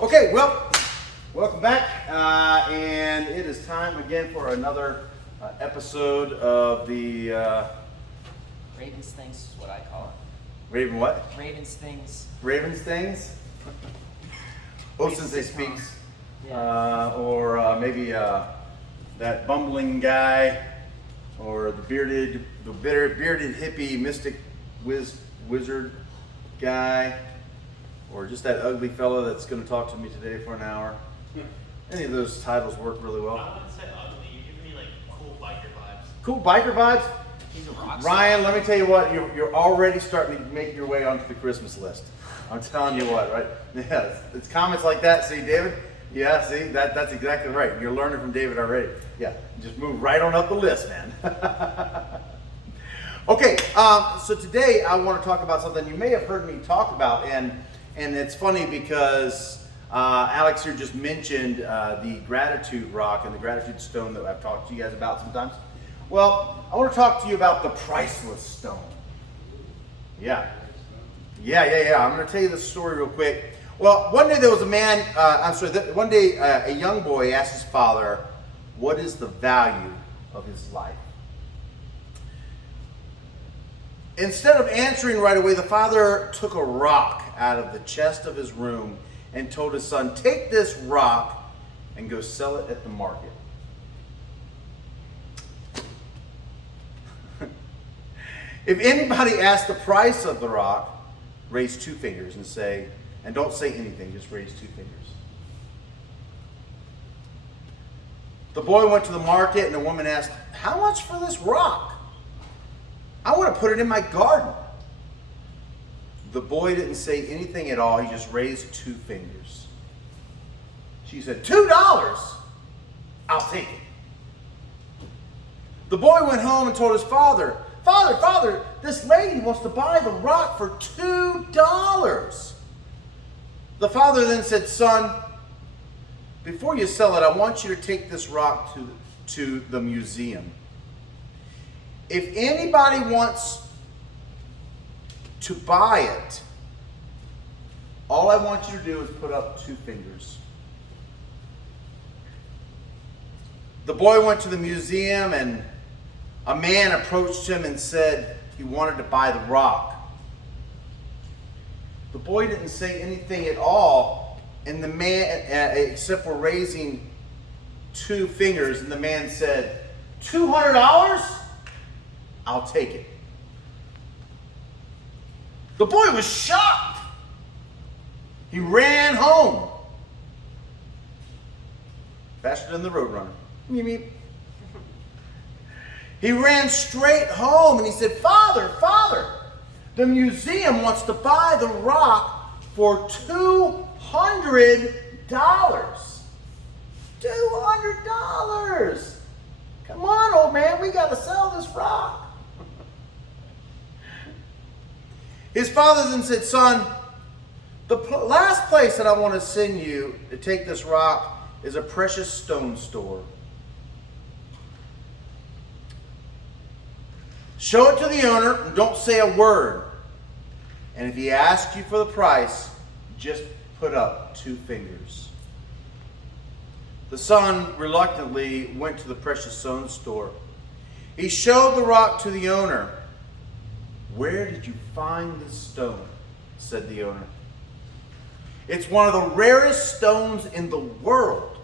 Okay, well, welcome back, and it is time again for another episode of the Raven's Things is what I call it. Raven what? Raven's Things. Raven's Things? Oh, since they speaks. Yeah. Or maybe that bumbling guy, or the bearded hippie mystic wizard guy, or just that ugly fella that's going to talk to me today for an hour. Any of those titles work really well. I wouldn't say ugly. You give me like cool biker vibes. Cool biker vibes? He's a rock Ryan, let me tell you what, you're already starting to make your way onto the Christmas list. I'm telling you what, right? Yeah, it's comments like that. See, David? Yeah, see, that's exactly right. You're learning from David already. Yeah, just move right on up the list, man. Okay, so today I want to talk about something you may have heard me talk about, and it's funny because Alex here just mentioned the gratitude rock and the gratitude stone that I've talked to you guys about sometimes. Well, I want to talk to you about the Priceless Stone. Yeah. I'm going to tell you this story real quick. Well, one day there was a man, one day a young boy asked his father, what is the value of his life? Instead of answering right away, the father took a rock out of the chest of his room and told his son, take this rock and go sell it at the market. If anybody asks the price of the rock, raise two fingers and don't say anything, just raise two fingers. The boy went to the market and the woman asked, how much for this rock? I want to put it in my garden. The boy didn't say anything at all. He just raised two fingers. She said, $2? I'll take it. The boy went home and told his father, Father, this lady wants to buy the rock for $2. The father then said, son, before you sell it, I want you to take this rock to the museum. If anybody wants to buy it, all I want you to do is put up two fingers. The boy went to the museum and a man approached him and said he wanted to buy the rock. The boy didn't say anything at all, and the man, except for raising two fingers, and the man said, $200? I'll take it. The boy was shocked. He ran home. Faster than the Roadrunner. Meep, meep. He ran straight home and he said, Father, the museum wants to buy the rock for $200. $200. Come on, old man, we got to sell this rock. His father then said, son, the last place that I want to send you to take this rock is a precious stone store. Show it to the owner and don't say a word. And if he asks you for the price, just put up two fingers. The son reluctantly went to the precious stone store. He showed the rock to the owner. Where did you find this stone? Said the owner. It's one of the rarest stones in the world.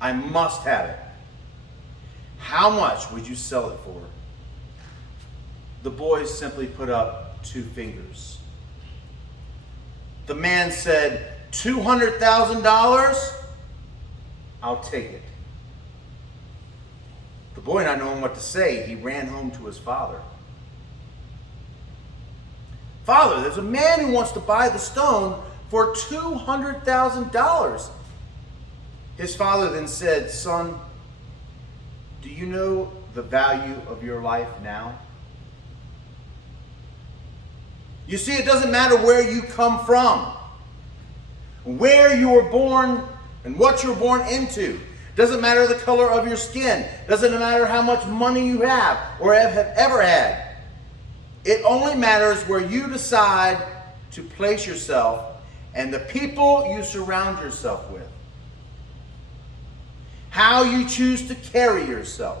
I must have it. How much would you sell it for? The boy simply put up two fingers. The man said, $200,000? I'll take it. The boy, not knowing what to say, he ran home to his father. Father, there's a man who wants to buy the stone for $200,000. His father then said, son, do you know the value of your life now? You see, it doesn't matter where you come from, where you were born, and what you were born into. Doesn't matter the color of your skin. Doesn't matter how much money you have or have ever had. It only matters where you decide to place yourself and the people you surround yourself with. How you choose to carry yourself.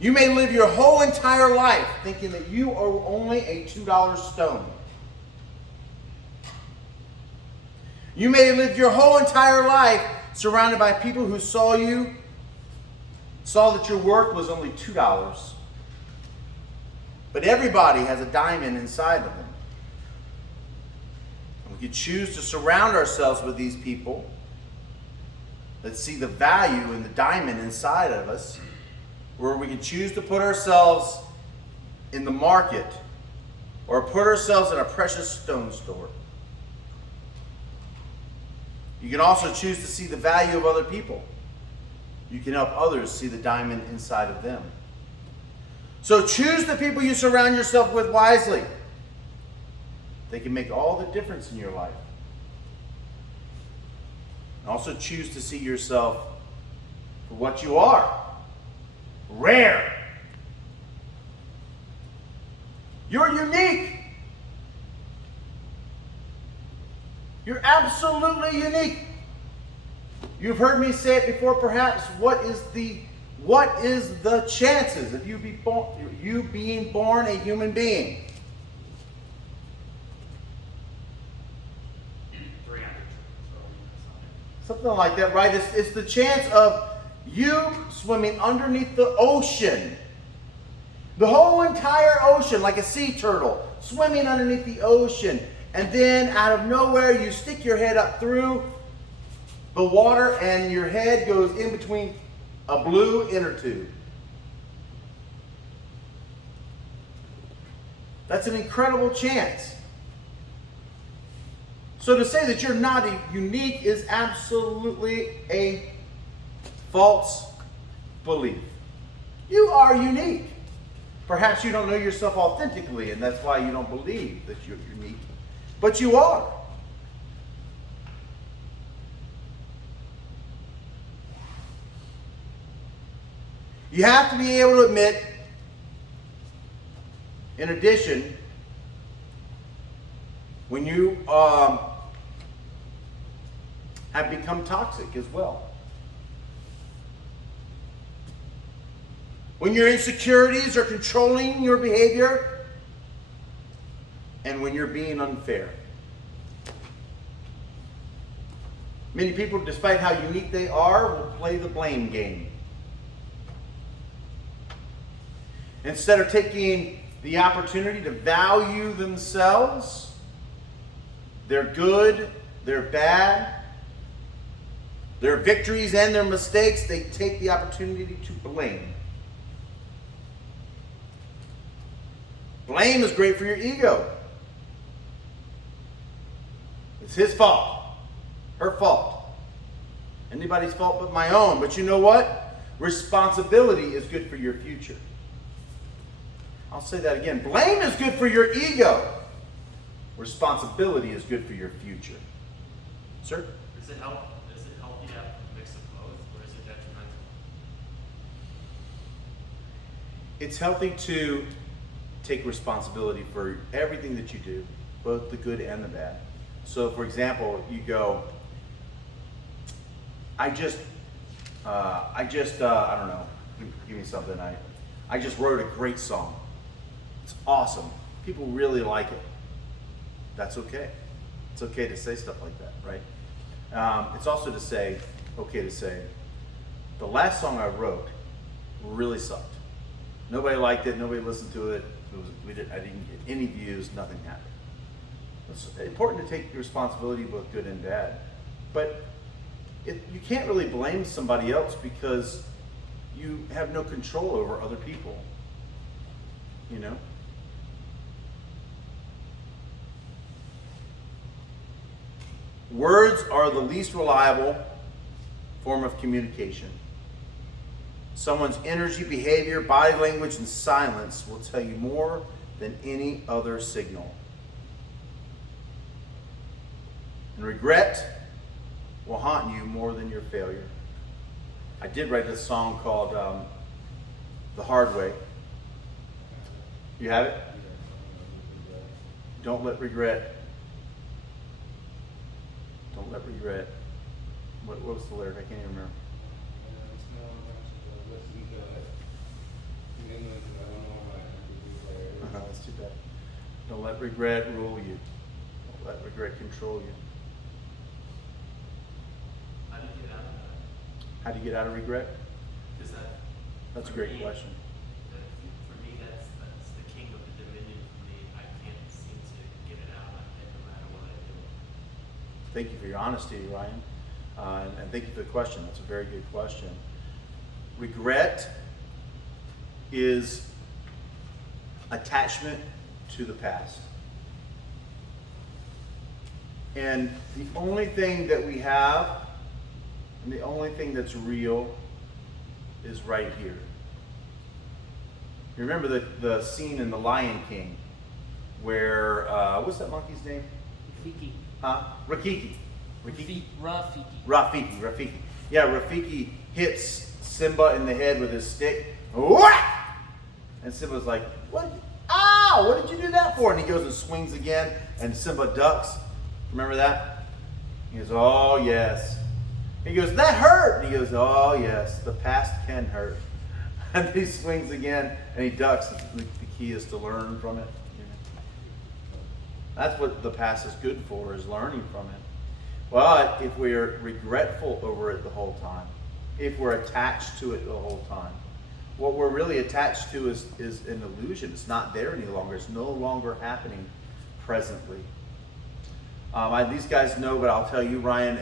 You may live your whole entire life thinking that you are only a $2 stone. You may live your whole entire life surrounded by people who saw that your worth was only $2. But everybody has a diamond inside of them. And we could choose to surround ourselves with these people that see the value in the diamond inside of us, where we can choose to put ourselves in the market or put ourselves in a precious stone store. You can also choose to see the value of other people. You can help others see the diamond inside of them. So choose the people you surround yourself with wisely. They can make all the difference in your life. Also choose to see yourself for what you are. Rare. You're unique. You're absolutely unique. You've heard me say it before, perhaps. What is the chances of you being born a human being? 300. Something like that, right? It's the chance of you swimming underneath the ocean. The whole entire ocean, like a sea turtle, swimming underneath the ocean. And then out of nowhere, you stick your head up through the water and your head goes in between a blue inner tube. That's an incredible chance. So to say that you're not unique is absolutely a false belief. You are unique. Perhaps you don't know yourself authentically, and that's why you don't believe that you're unique. But you are. You have to be able to admit, in addition, when you have become toxic as well. When your insecurities are controlling your behavior, and when you're being unfair. Many people, despite how unique they are, will play the blame game. Instead of taking the opportunity to value themselves, their good, their bad, their victories and their mistakes, they take the opportunity to blame. Blame is great for your ego. It's his fault, her fault, anybody's fault but my own. But you know what? Responsibility is good for your future. I'll say that again. Blame is good for your ego. Responsibility is good for your future. Sir? Is it healthy to have a mix of both, or is it detrimental? It's healthy to take responsibility for everything that you do, both the good and the bad. So, for example, you go, I don't know, give me something. I just wrote a great song. It's awesome. People really like it. That's okay. It's okay to say stuff like that, right? It's also okay to say, the last song I wrote really sucked. Nobody liked it. Nobody listened to it. I didn't get any views. Nothing happened. It's important to take responsibility, both good and bad. But you can't really blame somebody else because you have no control over other people. You know? Words are the least reliable form of communication. Someone's energy, behavior, body language, and silence will tell you more than any other signal. And regret will haunt you more than your failure. I did write this song called The Hard Way. You have it? Don't let regret. Don't let regret. What was the lyric? I can't even remember. That's too bad. Don't let regret rule you. Don't let regret control you. How do you get out of that? How do you get out of regret? Is that? That's a for great me, question. For me, that's the king of the dominion for me. I can't seem to get it out of my head no matter what I do. Thank you for your honesty, Ryan. And thank you for the question. That's a very good question. Regret is attachment to the past. And the only thing that we have, and the only thing that's real, is right here. You remember the scene in The Lion King where, what's that monkey's name? Rafiki. Huh? Rafiki. Rafiki? Rafiki. Yeah, Rafiki hits Simba in the head with his stick. Whack! And Simba's like, what? Ow! What did you do that for? And he goes and swings again, and Simba ducks. Remember that? He goes, oh, yes. He goes, that hurt! And he goes, oh, yes, the past can hurt. And he swings again, and he ducks. The key is to learn from it. That's what the past is good for, is learning from it. But if we're regretful over it the whole time, if we're attached to it the whole time, what we're really attached to is an illusion. It's not there any longer. It's no longer happening presently. These guys know, but I'll tell you, Ryan,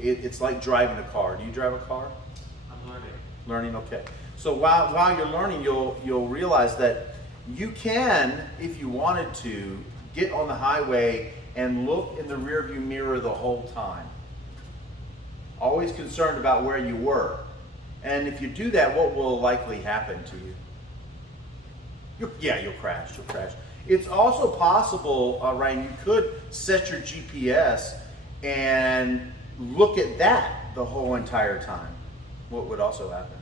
it's like driving a car. Do you drive a car? I'm learning. Learning, okay. So while you're learning, you'll realize that you can, if you wanted to, get on the highway and look in the rearview mirror the whole time. Always concerned about where you were. And if you do that, what will likely happen to you? You'll crash. You'll crash. It's also possible, Ryan, you could set your GPS and look at that the whole entire time. What would also happen?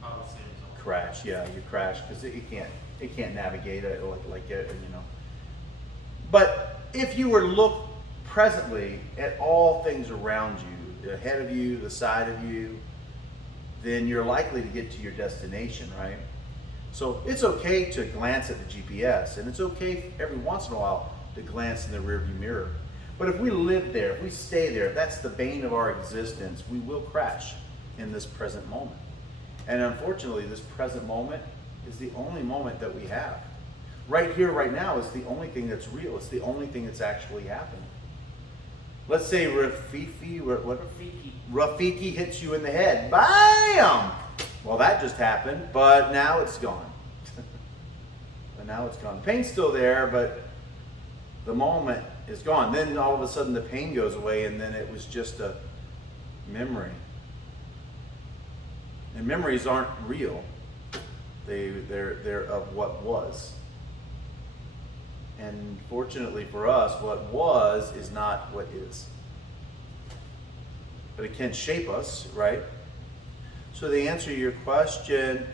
Probably same result. Crash. Yeah, you crash because it can't navigate it like it, you know. But if you were to look presently at all things around you, ahead of you, the side of you, then you're likely to get to your destination, right? So it's okay to glance at the GPS, and it's okay every once in a while to glance in the rearview mirror. But if we live there, if we stay there, if that's the bane of our existence, we will crash in this present moment. And unfortunately, this present moment is the only moment that we have. Right here, right now, is the only thing that's real. It's the only thing that's actually happening. Let's say Rafiki hits you in the head. Bam! Well, that just happened, but now it's gone. But now it's gone. The pain's still there, but the moment is gone. Then all of a sudden the pain goes away, and then it was just a memory. And memories aren't real. They're of what was. And fortunately for us, what was is not what is. But it can shape us, right? So the answer to your question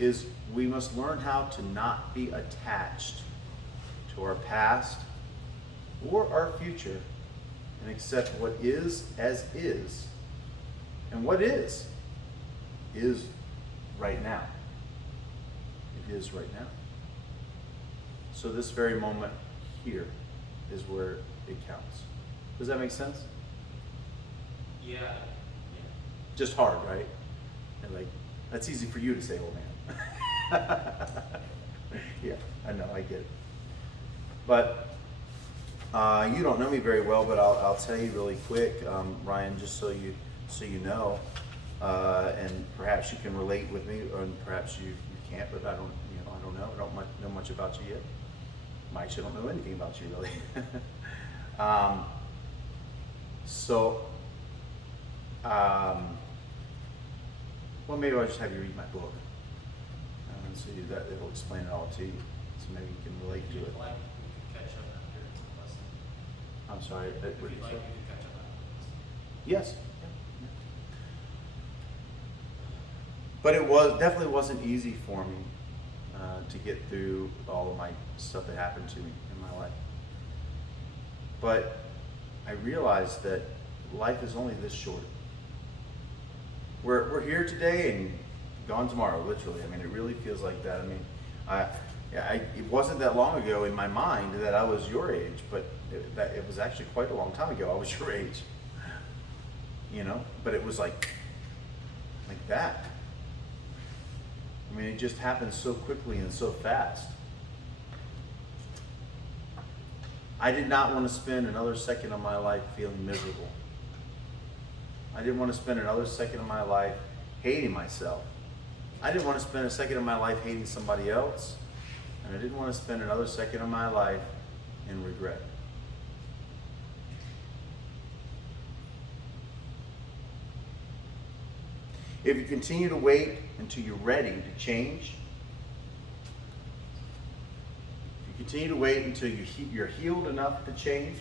is we must learn how to not be attached to our past or our future and accept what is as is. And what is right now. It is right now. So this very moment here is where it counts. Does that make sense? Yeah. Just hard, right? And like, that's easy for you to say, old man. Yeah, I know, I get it. But you don't know me very well, but I'll tell you really quick, Ryan, just so you know, and perhaps you can relate with me, or perhaps you can't. But I don't know. I don't know much about you yet. I actually don't know anything about you really. Well, maybe I'll just have you read my book, and so that it'll explain it all to you, so maybe you can relate to If it. you'd like, we could catch up after the lesson. I'm sorry. If What did you'd you like, say? we could catch up after the lesson. Yes. But it definitely wasn't easy for me. to get through all of my stuff that happened to me in my life. But I realized that life is only this short. We're here today and gone tomorrow, literally. I mean, it really feels like that. I mean, it wasn't that long ago in my mind that I was your age, but it was actually quite a long time ago. I was your age, you know. But it was like that. I mean, it just happened so quickly and so fast. I did not want to spend another second of my life feeling miserable. I didn't want to spend another second of my life hating myself. I didn't want to spend a second of my life hating somebody else. And I didn't want to spend another second of my life in regret. If you continue to wait until you're ready to change, if you continue to wait until you're healed enough to change,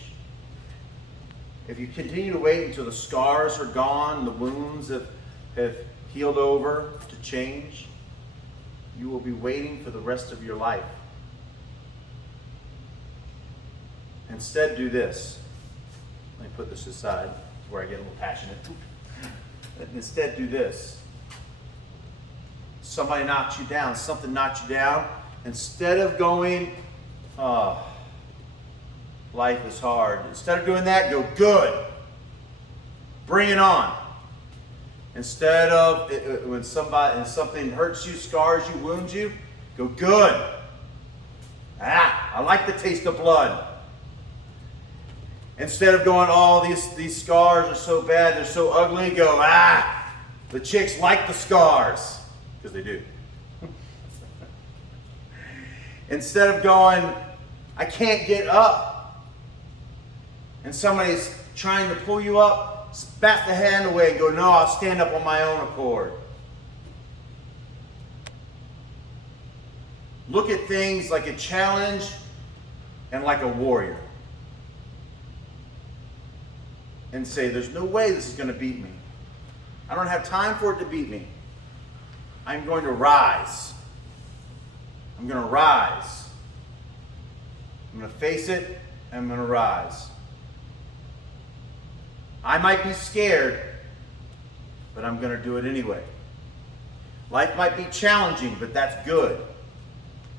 if you continue to wait until the scars are gone, the wounds have healed over to change, you will be waiting for the rest of your life. Instead, do this. Let me put this aside, where I get a little passionate. Instead, do this. Somebody knocks you down, something knocks you down. Instead of going, oh, life is hard. Instead of doing that, go, good. Bring it on. Instead of, when something hurts you, scars you, wounds you, go, good. I like the taste of blood. Instead of going, oh, these scars are so bad, they're so ugly, go, the chicks like the scars. Because they do. Instead of going, I can't get up, and somebody's trying to pull you up, bat the hand away and go, no, I'll stand up on my own accord. Look at things like a challenge and like a warrior. And say, there's no way this is going to beat me. I don't have time for it to beat me. I'm going to rise. I'm going to rise. I'm going to face it, and I'm going to rise. I might be scared, but I'm going to do it anyway. Life might be challenging, but that's good.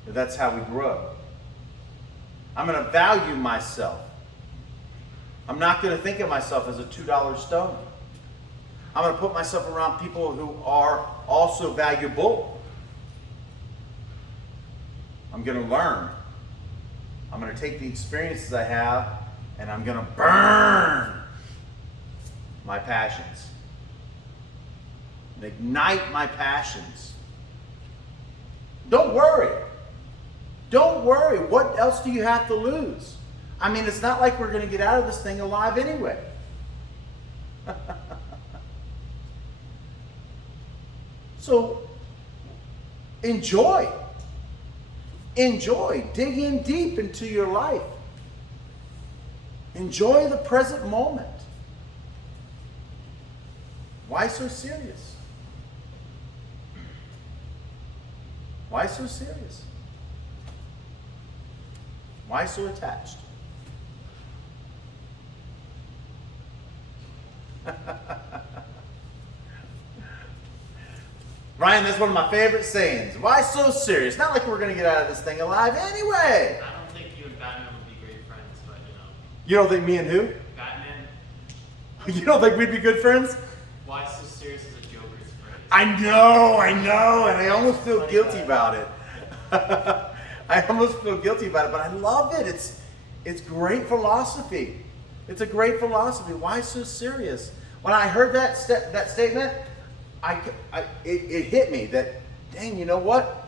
But that's how we grow. I'm going to value myself. I'm not going to think of myself as a $2 stone. I'm going to put myself around people who are also valuable. I'm going to learn. I'm going to take the experiences I have and I'm going to burn my passions. And ignite my passions. Don't worry. Don't worry. What else do you have to lose? I mean, it's not like we're going to get out of this thing alive anyway. So, enjoy. Enjoy. Dig in deep into your life. Enjoy the present moment. Why so serious? Why so serious? Why so attached? Ryan, that's one of my favorite sayings. Why so serious? Not like we're going to get out of this thing alive anyway. I don't think you and Batman would be great friends, but you know. You don't think me and who? Batman. You don't think we'd be good friends? Why so serious is a Joker's phrase. I know, and I almost feel guilty about it. I almost feel guilty about it, but I love it. It's great philosophy. It's a great philosophy. Why so serious? When I heard that statement, it hit me that, dang, you know what?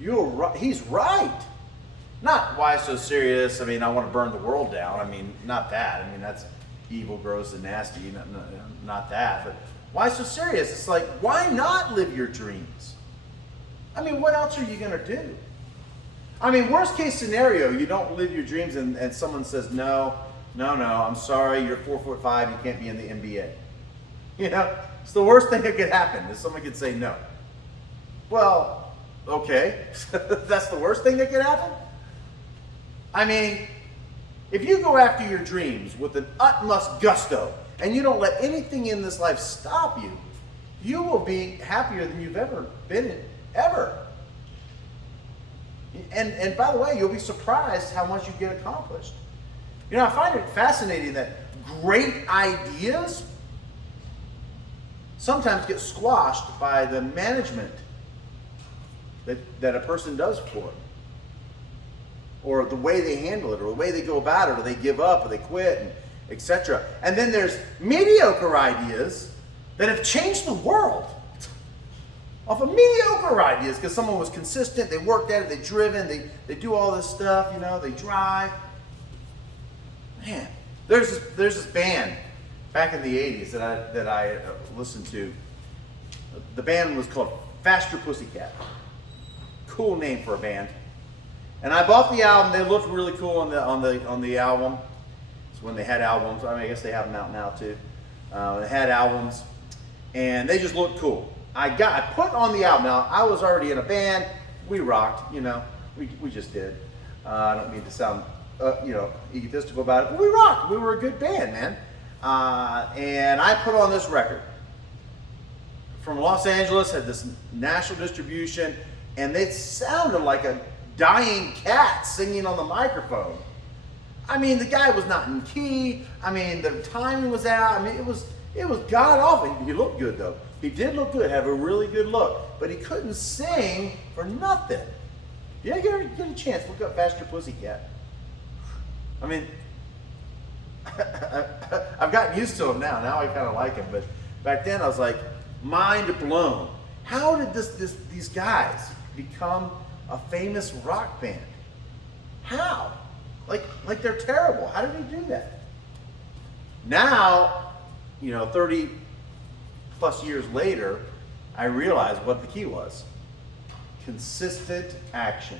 You're right. He's right. Not why so serious. I mean, I want to burn the world down. I mean, not that. I mean, that's evil, gross, and nasty. Not that. But why so serious? It's like, why not live your dreams? I mean, what else are you going to do? I mean, worst case scenario, you don't live your dreams and someone says, no, I'm sorry, you're 4'5", you can't be in the NBA. You know, it's the worst thing that could happen is someone could say no. Well, Okay, that's the worst thing that could happen? I mean, if you go after your dreams with an utmost gusto and you don't let anything in this life stop you, you will be happier than you've ever been in, ever. And by the way, you'll be surprised how much you get accomplished. You know, I find it fascinating that great ideas sometimes get squashed by the management that a person does for it, or the way they handle it, or the way they go about it, or they give up, or they quit, and etc. And then there's mediocre ideas that have changed the world off of mediocre ideas because someone was consistent, they worked at it, they driven, they do all this stuff, you know, they drive. Man, there's this band back in the 80s that I listened to. The band was called Faster Pussycat. Cool name for a band. And I bought the album. They looked really cool on the album. It's when they had albums. I mean, I guess they have them out now too. They had albums, and they just looked cool. I put on the album. Now I was already in a band. We rocked, you know. We just did. I don't mean to sound egotistical about it, but we rocked. We were a good band, man. And I put on this record from Los Angeles. Had this national distribution, and it sounded like a dying cat singing on the microphone. I mean, the guy was not in key. I mean, the timing was out. I mean, it was god awful. He looked good though. He did look good, have a really good look, but he couldn't sing for nothing. Yeah, get a chance, look up Faster Pussycat. I mean, I've gotten used to him now. Now I kind of like him, but back then I was like mind blown. How did these guys become a famous rock band? How? Like they're terrible. How did he do that? Now, 30 plus years later, I realized what the key was. Consistent action.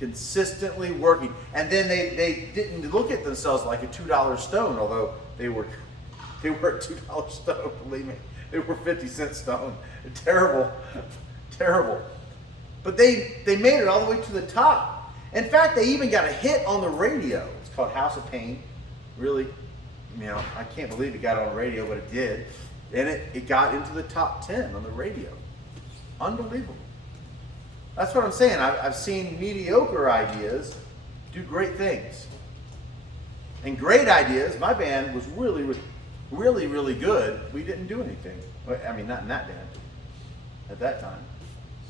Consistently working. And then they didn't look at themselves like a $2 stone, although they were a $2 stone, believe me. They were 50-cent stone. Terrible. Terrible. But they made it all the way to the top. In fact, they even got a hit on the radio. It's called House of Pain. Really, I can't believe it got on the radio, but it did. And it got into the top 10 on the radio. Unbelievable. That's what I'm saying. I've seen mediocre ideas do great things. And great ideas, my band was really, really, really good. We didn't do anything. I mean, not in that band at that time.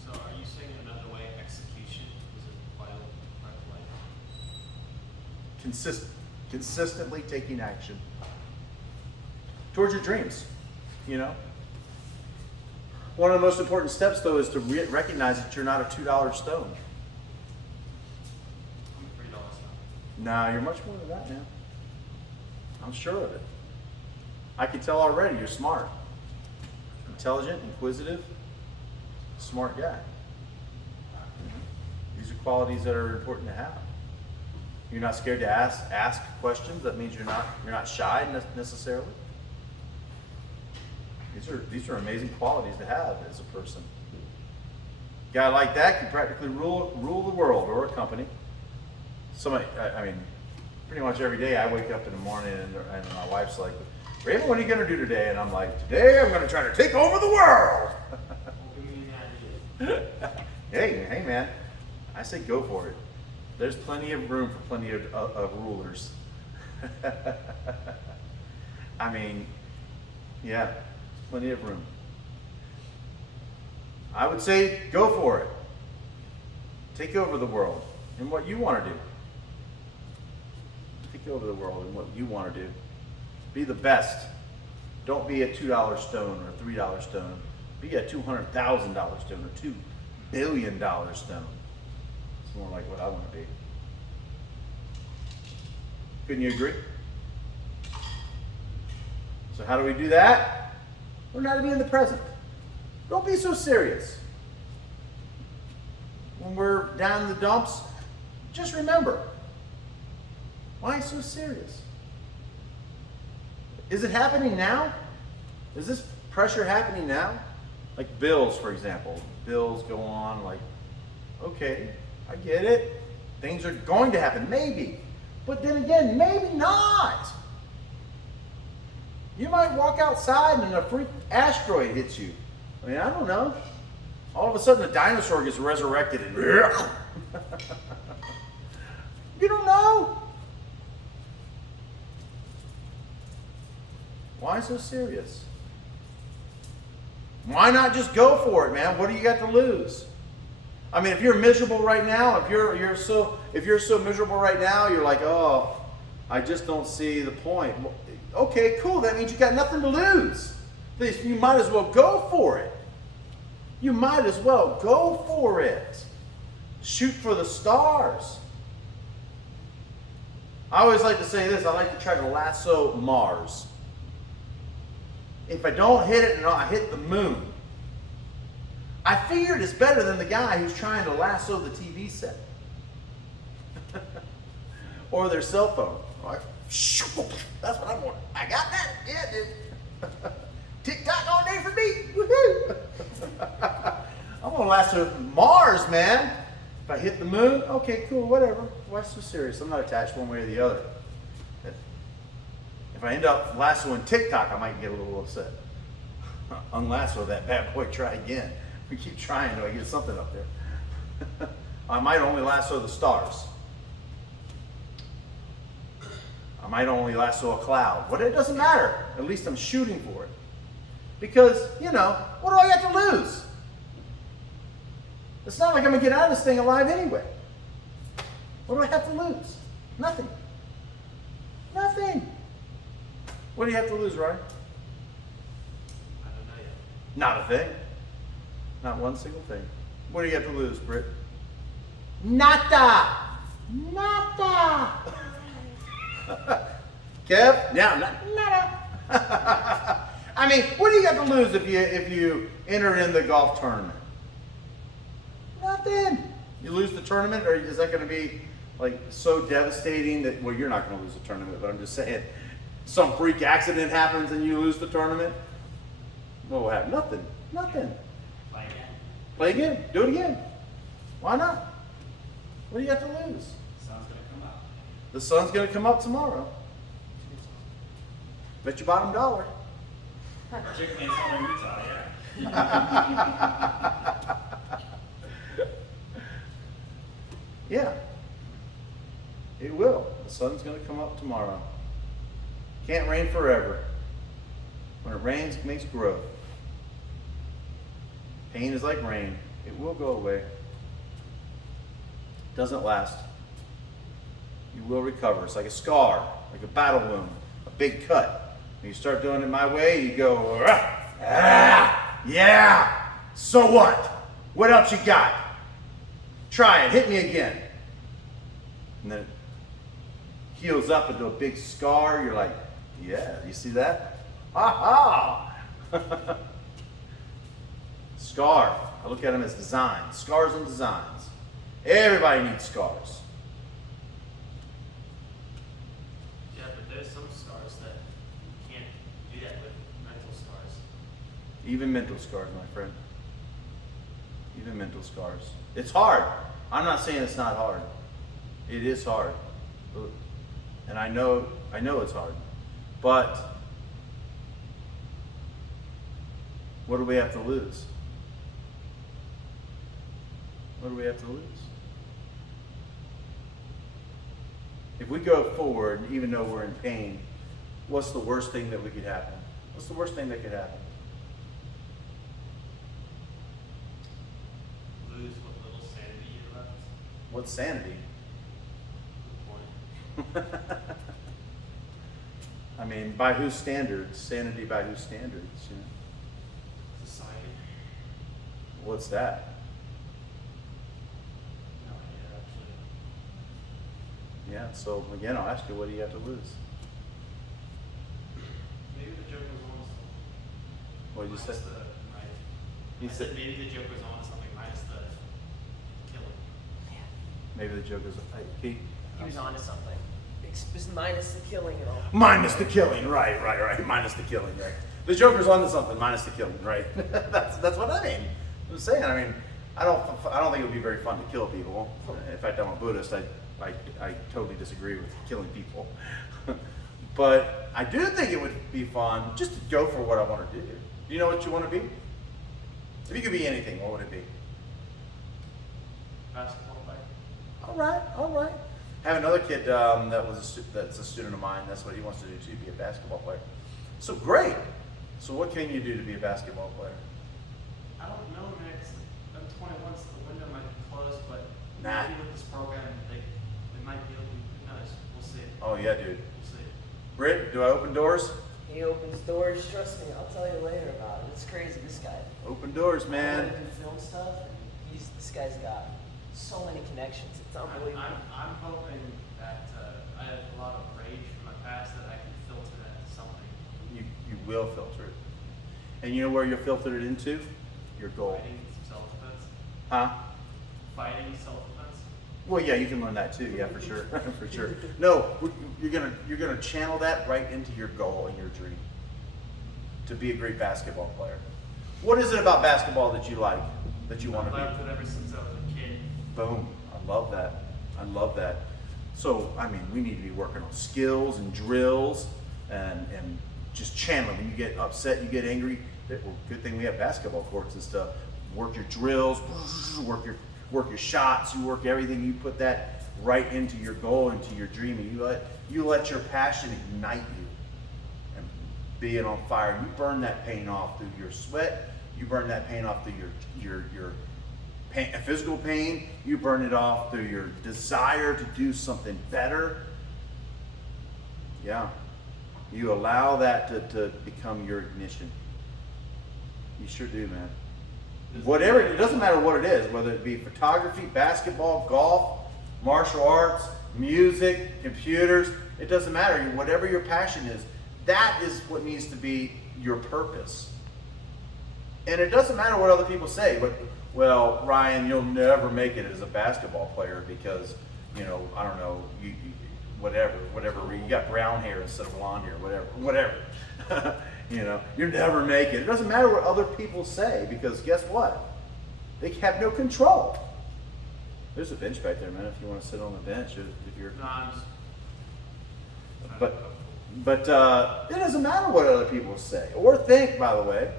So are you saying another way, execution is a vital part of life? Consistently taking action towards your dreams, One of the most important steps, though, is to recognize that you're not a $2 stone. I'm a $3 stone. Nah, you're much more than that, man. I'm sure of it. I can tell already you're smart. Intelligent, inquisitive, smart guy. These are qualities that are important to have. You're not scared to ask questions. That means you're not shy necessarily. These are amazing qualities to have as a person. A guy like that can practically rule the world or a company. Pretty much every day I wake up in the morning and my wife's like, Raven, what are you going to do today? And I'm like, today I'm going to try to take over the world. Hey man, I say go for it. There's plenty of room for plenty of rulers. Yeah. Plenty of room. I would say go for it. Take over the world in what you want to do. Take over the world in what you want to do. Be the best. Don't be a $2 stone or a $3 stone. Be a $200,000 stone or $2 billion stone. It's more like what I want to be. Couldn't you agree? So how do we do that? Learn how to be in the present. Don't be so serious. When we're down in the dumps, just remember, why so serious? Is it happening now? Is this pressure happening now? Like bills, for example. bills go on, like, okay, I get it. Things are going to happen, maybe. But then again, maybe not. You might walk outside and a freak asteroid hits you. I mean, I don't know. All of a sudden, a dinosaur gets resurrected and you don't know. Why so serious? Why not just go for it, man? What do you got to lose? I mean, if you're miserable right now, if you're so miserable right now, you're like, oh, I just don't see the point. Well, okay, cool. That means you got nothing to lose. You might as well go for it. You might as well go for it. Shoot for the stars. I always like to say this. I like to try to lasso Mars. If I don't hit it, I hit the moon. I figured it's better than the guy who's trying to lasso the TV set. Or their cell phone. Like, that's what I want. I got that. Yeah, dude. TikTok all day for me. Woohoo! I'm going to lasso Mars, man. If I hit the moon, okay, cool, whatever. Why so serious? I'm not attached one way or the other. If I end up lassoing TikTok, I might get a little upset. Unlasso that bad boy, try again. We keep trying until I get something up there. I might only lasso the stars. I might only lasso a cloud. But it doesn't matter. At least I'm shooting for it. Because, what do I got to lose? It's not like I'm going to get out of this thing alive anyway. What do I have to lose? Nothing. Nothing. What do you have to lose, Ryan? I don't know yet. Not a thing. Not one single thing. What do you have to lose, Britt? Nada. Nada. Kev? Yeah, nada. I mean, what do you got to lose if you enter in the golf tournament? Nothing. You lose the tournament, or is that going to be like so devastating that, well, you're not going to lose the tournament, but I'm just saying, some freak accident happens and you lose the tournament? What will happen? Nothing. Nothing. Play again. Play again. Do it again. Why not? What do you got to lose? Sun's gonna come up. The sun's going to come up tomorrow. Bet your bottom dollar. Chicken is on Utah, yeah. Yeah. It will. The sun's going to come up tomorrow. Can't rain forever. When it rains, it makes growth. Pain is like rain. It will go away. Doesn't last. You will recover. It's like a scar, like a battle wound, a big cut. When you start doing it my way, you go, yeah. So what? What else you got? Try it. Hit me again. And then it heals up into a big scar. You're like, yeah, you see that? Ha ha! Scar. I look at them as designs. Scars and designs. Everybody needs scars. Yeah, but there's some scars that you can't do that with mental scars. Even mental scars, my friend. Even mental scars. It's hard. I'm not saying it's not hard. It is hard. And I know it's hard. But what do we have to lose? What do we have to lose? If we go forward, even though we're in pain, what's the worst thing that could happen? What's the worst thing that could happen? Lose what little sanity you left. What's sanity? Good point. I mean, by whose standards? Sanity by whose standards? Society. What's that? No idea, actually. Yeah, so again, I'll ask you, what do you have to lose? Maybe the joke was on something. What did you say? I said maybe the joke was on something minus the killing. Maybe the joke is He was onto something. Just minus the killing and all. minus the killing, right. Minus the killing, right. The Joker's onto something, minus the killing, right. That's what I mean. I'm saying, I mean, I don't think it would be very fun to kill people. In fact, I'm a Buddhist. I totally disagree with killing people. But I do think it would be fun just to go for what I want to do. Do you know what you want to be? If you could be anything, what would it be? Basketball player. All right. I have another kid that's a student of mine. That's what he wants to do too, be a basketball player. So great. So what can you do to be a basketball player? I don't know, man, 'cause I'm 21, so the window might be closed, but Nah. maybe with this program, they might be open. Who knows? We'll see. Oh yeah, dude. We'll see. Britt, do I open doors? He opens doors, trust me, I'll tell you later about it. It's crazy, this guy. Open doors, I man. do film stuff, and this guy's got so many connections. It's unbelievable. I'm hoping that I have a lot of rage from my past that I can filter that to something. You will filter it. And you know where you'll filter it into? Your goal. Fighting self-defense. Huh? Fighting self-defense. Well, yeah, you can learn that too. Yeah, for sure, for sure. No, you're gonna channel that right into your goal and your dream to be a great basketball player. What is it about basketball that you like, that you want to I've loved be? it ever since I was a kid. Boom! I love that. I love that. So, I mean, we need to be working on skills and drills and just channeling. When you get upset, you get angry. Well, good thing we have basketball courts and stuff. Work your drills, work your shots, you work everything. You put that right into your goal, into your dream, and you let your passion ignite you and being on fire. You burn that pain off through your sweat. You burn that pain off through your pain, physical pain. You burn it off through your desire to do something better. Yeah, you allow that to become your ignition. You sure do, man. Whatever, it doesn't matter what it is, whether it be photography, basketball, golf, martial arts, music, computers, it doesn't matter. Whatever your passion is, that is what needs to be your purpose. And it doesn't matter what other people say, but, well, Ryan, you'll never make it as a basketball player because, you know, I don't know, you whatever, you got brown hair instead of blonde hair, whatever. You know, you never make it. It doesn't matter what other people say because guess what? They have no control. There's a bench back there, man. If you want to sit on the bench, if you're. No, I'm just. But it doesn't matter what other people say or think, by the way,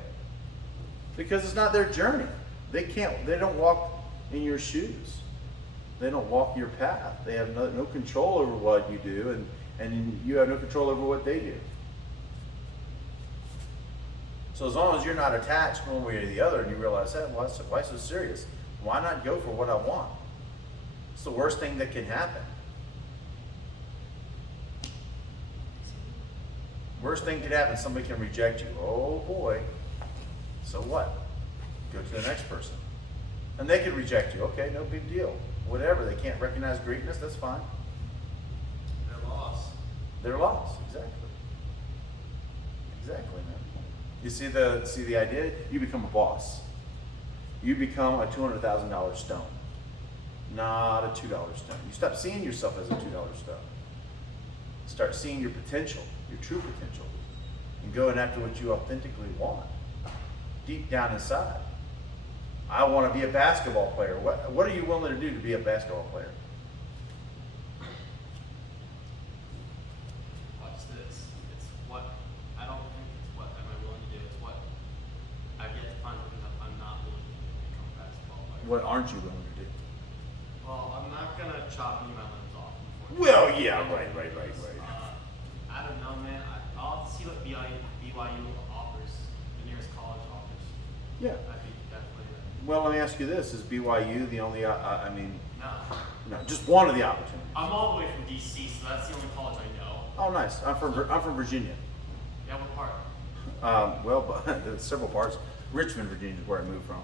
because it's not their journey. They don't walk in your shoes. They don't walk your path. They have no control over what you do, and you have no control over what they do. So as long as you're not attached one way or the other and you realize that, why so serious? Why not go for what I want? It's the worst thing that can happen. Worst thing could happen, somebody can reject you. Oh boy. So what? Go to the next person. And they could reject you. Okay, no big deal. Whatever. They can't recognize greatness, that's fine. They're lost. They're lost, exactly. Exactly, man. You see the idea? You become a boss. You become a $200,000 stone, not a $2 stone. You stop seeing yourself as a $2 stone. Start seeing your potential, your true potential, and going after what you authentically want, deep down inside. I want to be a basketball player. What are you willing to do to be a basketball player? Watch this. It's what I don't think it's what am I willing to do. It's what I've yet to find something that I'm not willing to do to become a basketball player. What aren't you willing to do? Well, I'm not gonna chop any of my limbs off. Well, yeah, right. I don't know, man. I'll see what BYU offers, the nearest college offers. Yeah. I think definitely. Well, let me ask you this: is BYU the only? No. No, just one of the opportunities. I'm all the way from DC, so that's the only college I know. Oh, nice. I'm from Virginia. Yeah, what part? Well, there's several parts. Richmond, Virginia is where I moved from.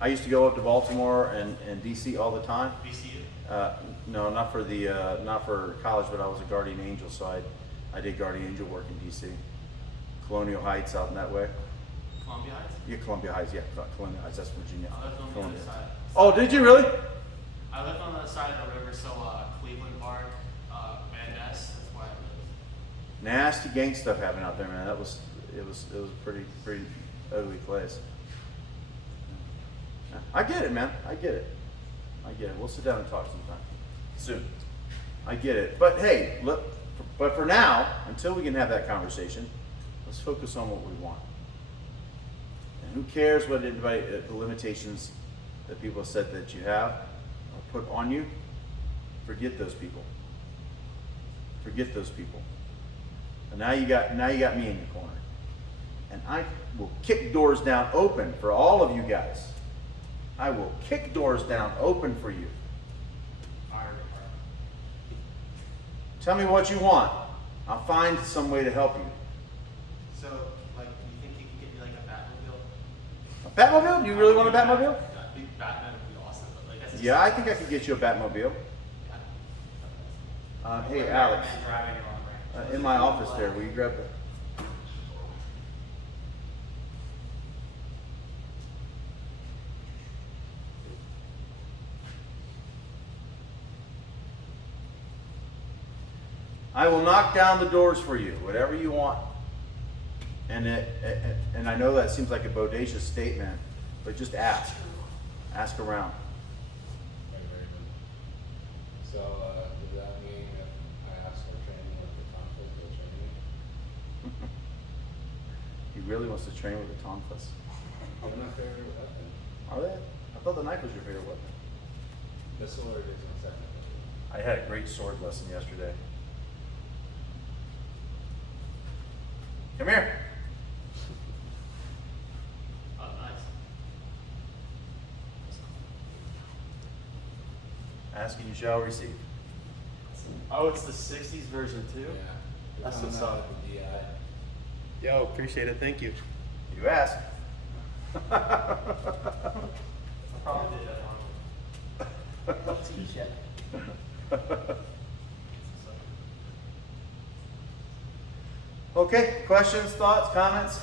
I used to go up to Baltimore and DC all the time. VCU? No, not for college, but I was a guardian angel, so I did guardian angel work in DC. Colonial Heights out in that way. Columbia Heights? Yeah, Columbia Heights. Yeah, Columbia Heights. That's Virginia. I lived on the Columbia. other side. Oh, did you really? I lived on the other side of the river, so Cleveland Park, Van Ness, that's why I lived. Nasty gang stuff happened out there, man. It was a pretty ugly place. I get it, man. I get it. I get it. We'll sit down and talk sometime soon. I get it. But hey, look. But for now, until we can have that conversation, let's focus on what we want. And who cares what anybody, the limitations that people have said that you have or put on you? Forget those people. Forget those people. And now you got me in your corner. And I will kick doors down open for all of you guys. I will kick doors down open for you. Fire department. Tell me what you want. I'll find some way to help you. So, like, you think you could get me like a Batmobile? A Batmobile? Do you really want a Batmobile? I think Batman would be awesome, but like that's Yeah, I think I could get you a Batmobile. Hey, Alex, Driving your own range. in my office there, will you grab that? I will knock down the doors for you, whatever you want. And and I know that seems like a bodacious statement, but just ask. Ask around. Right, very good. So, does that mean if I ask for training with the conflict, they'll train me? He really wants to train with the tonfas. They're my favorite weapon. Are they? I thought the knife was your favorite weapon. The sword is my second favorite. I had a great sword lesson yesterday. Come here. Oh, nice. Ask and you shall receive. Oh, it's the 60s version too? Yeah. That's Coming what's out up. with the DI. Yo, appreciate it. Thank you. You ask. I probably did that wrong. T-shirt. Okay, questions, thoughts, comments?